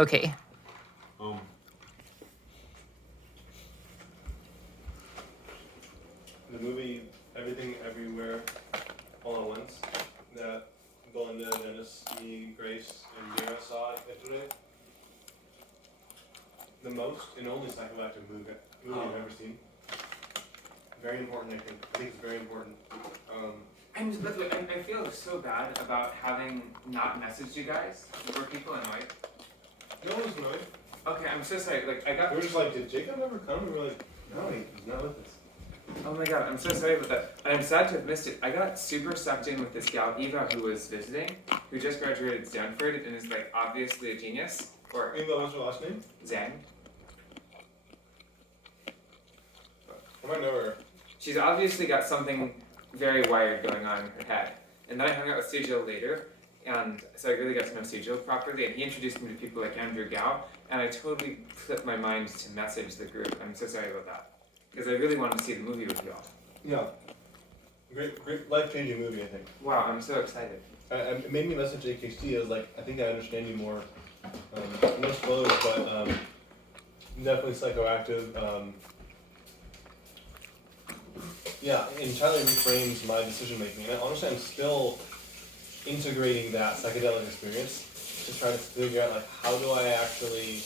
Okay. The movie Everything Everywhere All at Once that Belinda, Dennis, me, Grace, and Mira saw yesterday. The most and only psychoactive movie I've ever seen. Very important, I think. I think it's very important. By the way, I feel so bad about having not messaged you guys. Were people annoyed? No one was annoyed. Okay, I'm so sorry. Like, I got. We were just like, did Jacob ever come? And we were like, no, he's not with us. Oh my god, I'm so sorry about that. And I'm sad to have missed it. I got super sucked in with this gal, Eva, who was visiting, who just graduated Stanford and is like obviously a genius. Or Eva, what's her last name? Zhang. I might know her. She's obviously got something very wired going on in her head. And then I hung out with Sujil later, and so I really got to know Sujil properly, and he introduced me to people like Andrew Gao, and I totally flipped my mind to message the group. I'm so sorry about that. Because I really wanted to see the movie with you all. Yeah. Great life-changing movie, I think. Wow, I'm so excited. It made me message AKHD. I was like, I think I understand you more. No spoilers, but definitely psychoactive. Yeah, entirely reframes my decision making. And honestly, I'm still integrating that psychedelic experience to try to figure out like how do I actually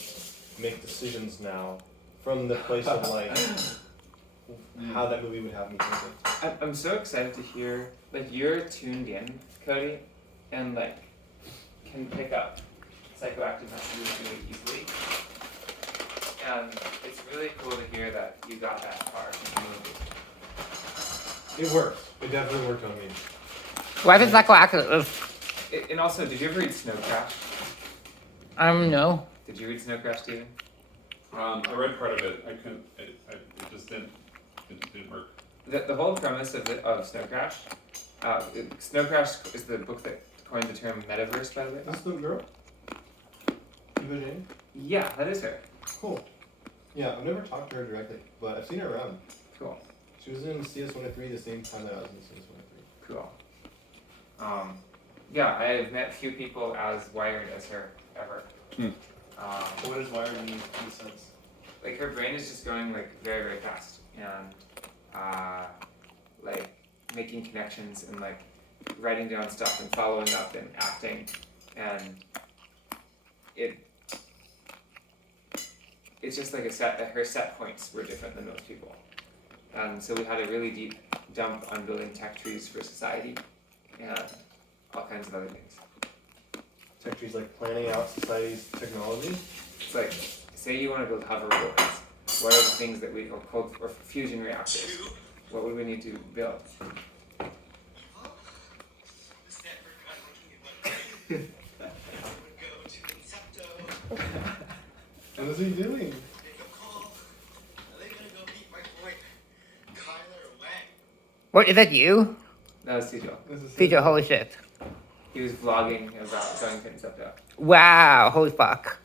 make decisions now from the place of like how that movie would have me think. I'm so excited to hear, like, you're tuned in, Cody, and like can pick up psychoactive messages really easily. And it's really cool to hear that you got that far in the movie. It worked. It definitely worked on me. Why is that psychoactive? And also, did you ever read Snow Crash? No. Did you read Snow Crash, Steven? I read part of it. I couldn't. It just didn't work. The whole premise of Snow Crash, Snow Crash is the book that coined the term metaverse, by the way. Is this the girl? Eva Jane? Yeah, that is her. Cool. Yeah, I've never talked to her directly, but I've seen her around. Cool. She was in CS103 the same time that I was in CS103. Cool. Yeah, I have met few people as wired as her ever. What does wired mean in a sense? Like her brain is just going like very, very fast and like making connections and like writing down stuff and following up and acting, and it's just like her set points were different than most people. And so we had a really deep dump on building tech trees for society and all kinds of other things. Tech trees like planning out society's technology. It's like, say you want to build hover robots. What are the things that we call or fusion reactors? What would we need to build? What is he doing? What, is that you? That was Sujal. Peter, holy shit. He was vlogging about going to Incepto. Wow, holy fuck.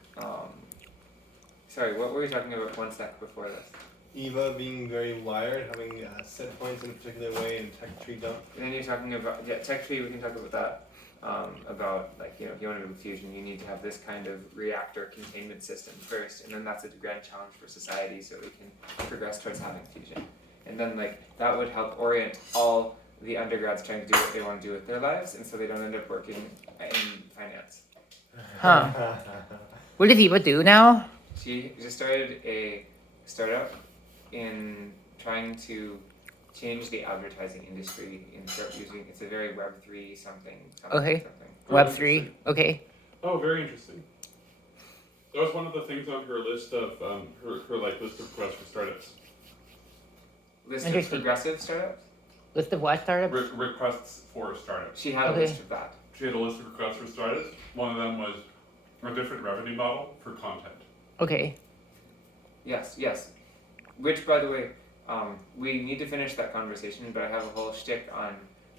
Sorry, what were we talking about one sec before this? Eva being very wired, having set points in a particular way, and tech tree dump. And then you're talking about, tech tree, we can talk about that. About, like, you know, if you want to do fusion, you need to have this kind of reactor containment system first, and then that's a grand challenge for society so we can progress towards having fusion. And then, like, that would help orient all the undergrads trying to do what they want to do with their lives, and so they don't end up working in finance. Huh. What does Eva do now? She just started a startup in trying to change the advertising industry and start using, it's a very Web3 something. Okay. Something. Web3, okay. Oh, very interesting. That was one of the things on her list of her like list of requests for startups. List of Interesting. progressive startups? List of what startups? Requests for startups. She had a Okay. list of that. She had a list of requests for startups. One of them was a different revenue model for content. Okay. Yes. Which, by the way, we need to finish that conversation, but I have a whole shtick on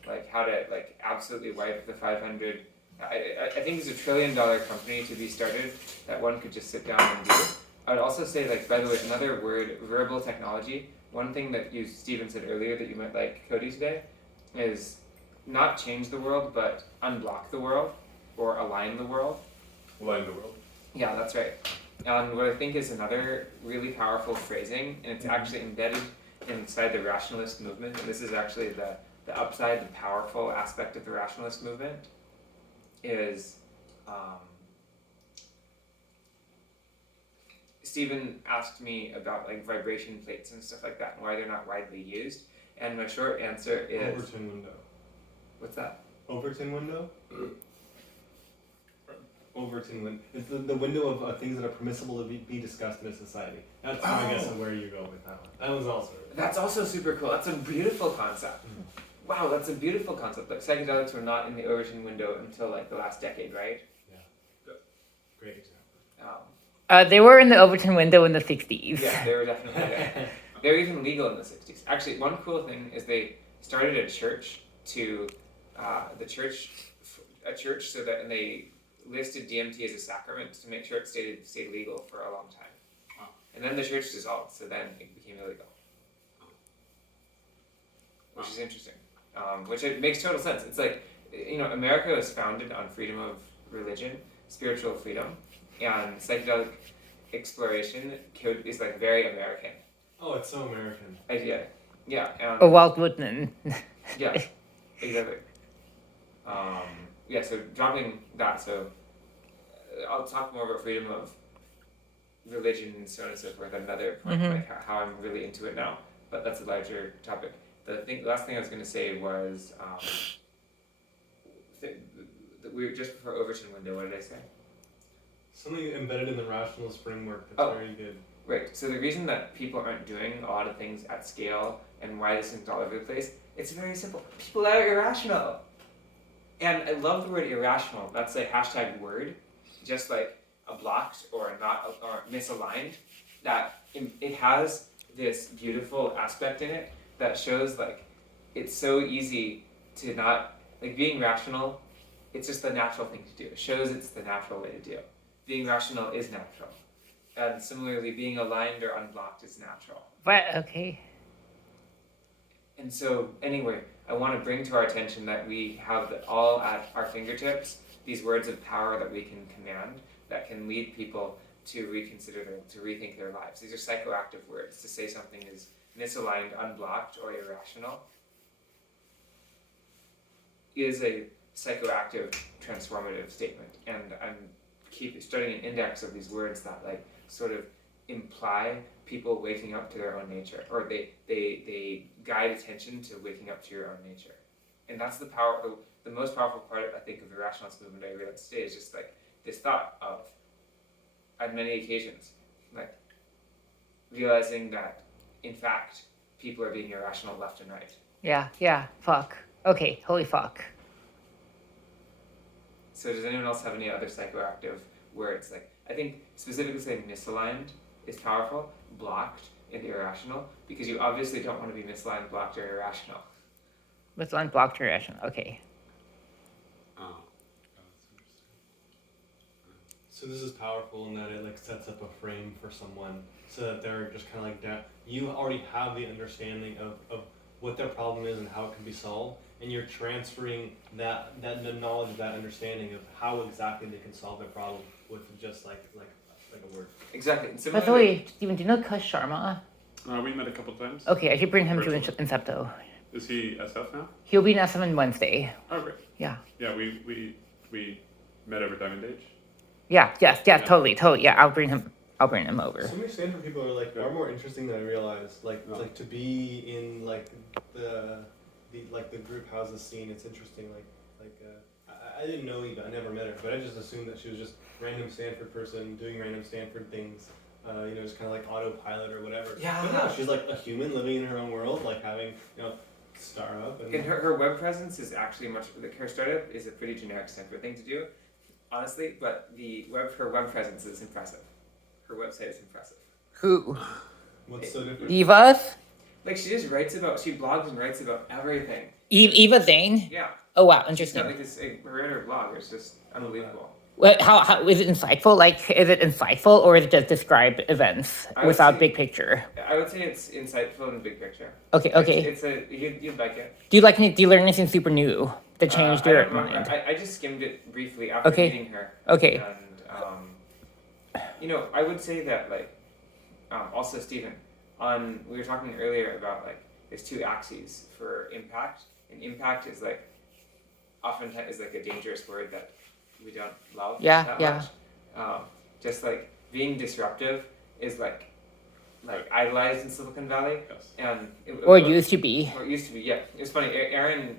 like how to like absolutely wipe the 500. I think it's $1 trillion company to be started that one could just sit down and do. I would also say, like, by the way, another word, verbal technology. One thing that you, Stephen, said earlier that you might like Cody today is not change the world, but unblock the world or align the world. Align the world. Yeah, that's right. And what I think is another really powerful phrasing, and it's actually embedded inside the rationalist movement, and this is actually the upside, the powerful aspect of the rationalist movement, is Stephen asked me about like vibration plates and stuff like that and why they're not widely used. And my short answer is Overton window. what's that? Overton window? Overton window. It's the window of things that are permissible to be discussed in a society. That's my guess of where you go with that one. That was also That's also super cool. That's a beautiful concept. Wow, that's a beautiful concept. Like psychedelics were not in the Overton window until like the last decade, right? great example. They were in the Overton window in the 60s. Yeah, they were definitely there. They were even legal in the 60s. Actually, one cool thing is they started a church to a church so that, and they listed DMT as a sacrament to make sure it stayed legal for a long time. Wow. And then the church dissolved, so then it became illegal. Which is interesting. Which it makes total sense. It's like, America was founded on freedom of religion, spiritual freedom, and psychedelic exploration is like very American Oh, it's so American. idea. Yeah. Oh, Walt Whitman. Yeah, exactly. So dropping that, I'll talk more about freedom of religion and so on and so forth at another point, like how I'm really into it now, but that's a larger topic. The last thing I was going to say was, we were just before Overton window, what did I say? Something embedded in the rationalist framework that's very good. Right, so the reason that people aren't doing a lot of things at scale and why this is all over the place, it's very simple. People are irrational. And I love the word irrational. That's a hashtag word, just like a blocked or not or misaligned, that it has this beautiful aspect in it that shows like it's so easy to not, like being rational, it's just the natural thing to do. It shows it's the natural way to do. Being rational is natural. And similarly, being aligned or unblocked is natural. But, okay. And so, anyway, I want to bring to our attention that we have all at our fingertips these words of power that we can command that can lead people to reconsider to rethink their lives. These are psychoactive words. To say something is misaligned, unblocked, or irrational is a psychoactive transformative statement. And I'm studying an index of these words that like sort of imply people waking up to their own nature, or they guide attention to waking up to your own nature. And that's the most powerful part, I think, of the rationalist movement I realized today is just like this thought of, on many occasions, like realizing that in fact people are being irrational left and right. Yeah, fuck. Okay, holy fuck. So does anyone else have any other psychoactive words? Like, I think specifically saying misaligned is powerful, blocked, and irrational, because you obviously don't want to be misaligned, blocked, or irrational. What's unblocked or irrational? Okay. Oh, that's interesting. So this is powerful in that it like sets up a frame for someone so that they're just kind of like that. You already have the understanding of what their problem is and how it can be solved, and you're transferring that the knowledge, that understanding of how exactly they can solve their problem with just like a word. Exactly. And By the way, Steven, do you know Kush Sharma? We met a couple times. Okay, I should bring him to Virtually. Incepto. Is he SF now? He'll be in SM on Wednesday. Oh, great. Yeah. Yeah, we met over Diamond Age. Yeah, totally. Yeah, I'll bring him over. So many Stanford people are like far more interesting than I realized. Like to be in like the group houses scene. It's interesting. I didn't know Eva. I never met her, but I just assumed that she was just random Stanford person doing random Stanford things. Just kind of like autopilot or whatever. Yeah. But no, she's like a human living in her own world, like having startup and. And her web presence is actually like her startup is a pretty generic Stanford thing to do, honestly. But her web presence is impressive. Her website is impressive. Who? What's so different? Eva's? Like she blogs and writes about everything. Eva Zane? Yeah. Oh wow, She's got interesting. like this her blog. It's just unbelievable. How is it insightful? Like, is it insightful or is it just describe events I would without say- big picture? I would say it's insightful in the big picture. Okay. You'd like it. Do you learn anything super new that changed I your don't remember. mind? I just skimmed it briefly after Okay. meeting her. Okay. And You know, I would say that like, also Stephen, we were talking earlier about like there's two axes for impact, and impact is like oftentimes is like a dangerous word that we don't love Yeah, that yeah. much. Just like being disruptive is like idolized in Silicon Valley, Yes. and Or used to be. or it used to be. Yeah, it's funny. Aaron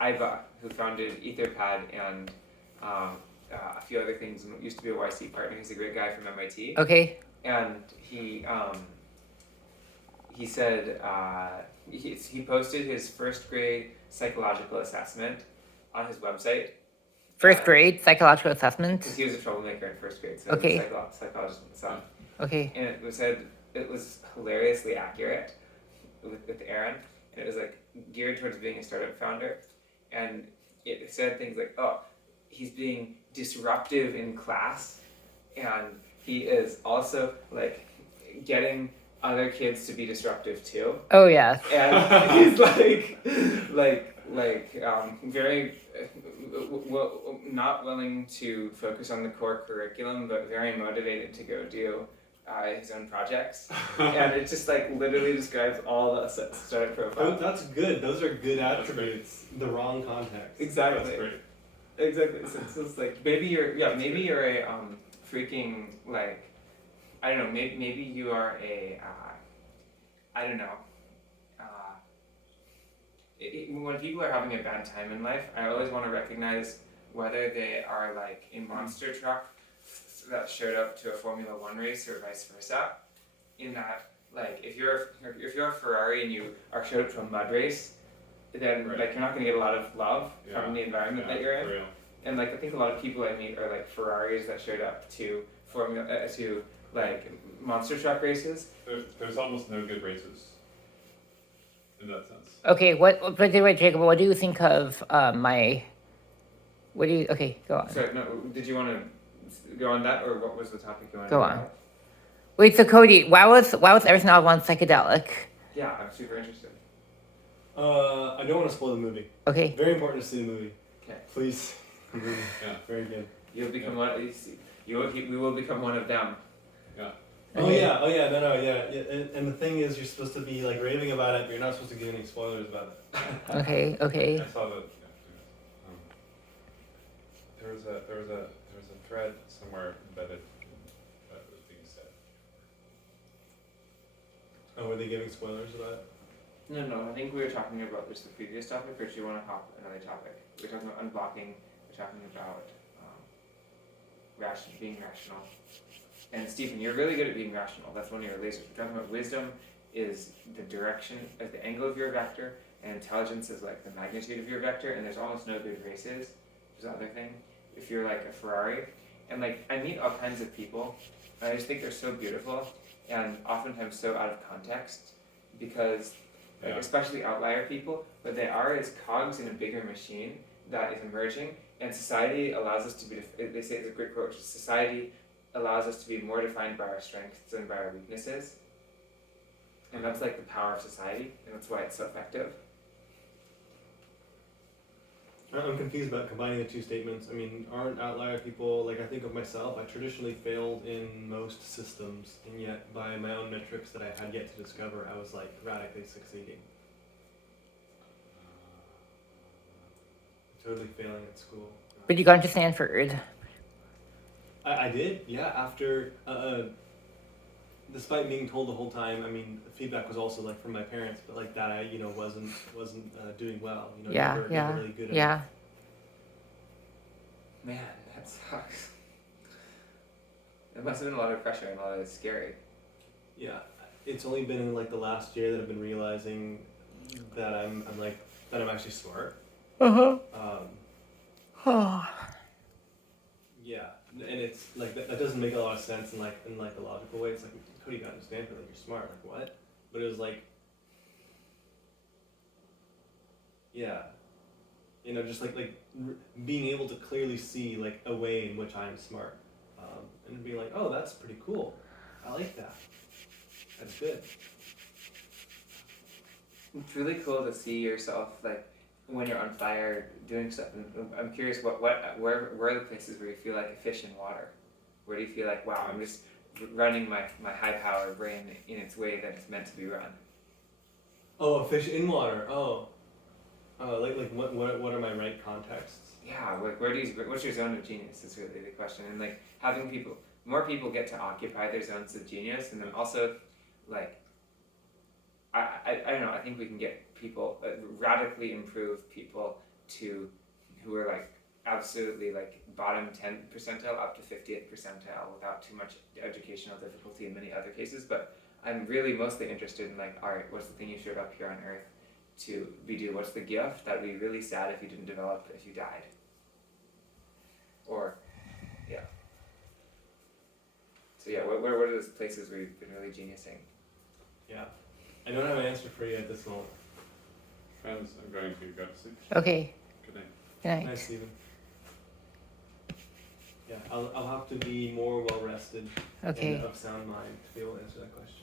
Iva, who founded Etherpad and a few other things, and used to be a YC partner. He's a great guy from MIT, Okay. and he said he posted his first grade psychological assessment on his website. First grade psychological assessment. Because he was a troublemaker in first grade, so Okay. he was a psychologist himself. Okay. And it was hilariously accurate with Aaron, and it was like geared towards being a startup founder, and it said things like, oh, he's being disruptive in class, and he is also like getting other kids to be disruptive too, Oh yes. and he's very not willing to focus on the core curriculum, but very motivated to go do his own projects. And it just like literally describes all the startup profile. That's good. Those are good That's attributes. The wrong context. Exactly. That's great. Exactly. So it's like maybe you're a freaking like I don't know, maybe you are a I don't know. When people are having a bad time in life, I always want to recognize whether they are like a monster truck that showed up to a Formula One race or vice versa. In that, like, if you're a Ferrari and you are showed up to a mud race, then Right. like you're not going to get a lot of love Yeah. from the environment that you're in. For real. And like I think a lot of people I meet are like Ferraris that showed up to to like monster truck races. There's almost no good races in that sense. Okay. But anyway, Jacob, what do you think of my? What do you? Okay, go on. So no, did you want to go on that, or what was the topic you wanted Go to on. about? Wait, so Cody, why was everything all one psychedelic? Yeah, I'm super interested. I don't want to spoil the movie. Okay. Very important to see the movie. Okay. Please. Yeah. Very good. You'll become we will become one of them. Oh Okay. yeah. Oh yeah. No. Yeah. And the thing is, you're supposed to be like raving about it, but you're not supposed to give any spoilers about it. Okay. Okay. I saw that. There was a thread somewhere embedded that was being said. Oh, were they giving spoilers about it? No, I think we were talking about just the previous topic, or do you want to hop another topic? We're talking about unblocking, we're talking about being rational. And Stephen, you're really good at being rational. That's one of your lasers. We're talking about wisdom is the direction of the angle of your vector, and intelligence is like the magnitude of your vector, and there's almost no good races, which is the other thing. If you're like a Ferrari, and like I meet all kinds of people, and I just think they're so beautiful, and oftentimes so out of context, because like, Yeah. especially outlier people, what they are is cogs in a bigger machine that is emerging, and society allows us to be, they say it's a great quote, society allows us to be more defined by our strengths than by our weaknesses. And that's like the power of society, and that's why it's so effective. I'm confused about combining the two statements. I mean, aren't outlier people, like I think of myself, I traditionally failed in most systems, and yet by my own metrics that I had yet to discover, I was like radically succeeding. Totally failing at school. But you got into Stanford. I did, yeah, after, despite being told the whole time, I mean, the feedback was also like from my parents, but like that I, wasn't doing well, Yeah. never Yeah. really good at Yeah. Man, that sucks. It must have been a lot of pressure and a lot of scary. Yeah, it's only been in like the last year that I've been realizing that I'm actually smart. Uh huh. Yeah, and it's like that doesn't make a lot of sense in like a logical way. It's like Cody got into Stanford, like you're smart, like what? But it was like, yeah, just like being able to clearly see like a way in which I'm smart, and be like, oh, that's pretty cool. I like that. That's good. It's really cool to see yourself like when you're on fire doing stuff. And I'm curious, where are the places where you feel like a fish in water? Where do you feel like, wow, I'm just running my high power brain in its way that it's meant to be run? Oh, a fish in water. Oh. Like what are my right contexts? Yeah, like what's your zone of genius is really the question. And like having more people get to occupy their zones of genius, and then also like I don't know, I think we can get people, radically improve people to who are like absolutely like bottom 10 percentile up to 50th percentile without too much educational difficulty in many other cases. But I'm really mostly interested in like, all right, what's the thing you showed up here on Earth to be do? What's the gift that would be really sad if you didn't develop if you died? Or, yeah. So yeah, what are those places where you've been really geniusing? Yeah. I don't have an answer for you at this moment. Friends, I'm going to go to sleep. Okay. Good night. Good night. Nice, Stephen. Yeah, I'll have to be more well rested Okay. and of sound mind to be able to answer that question.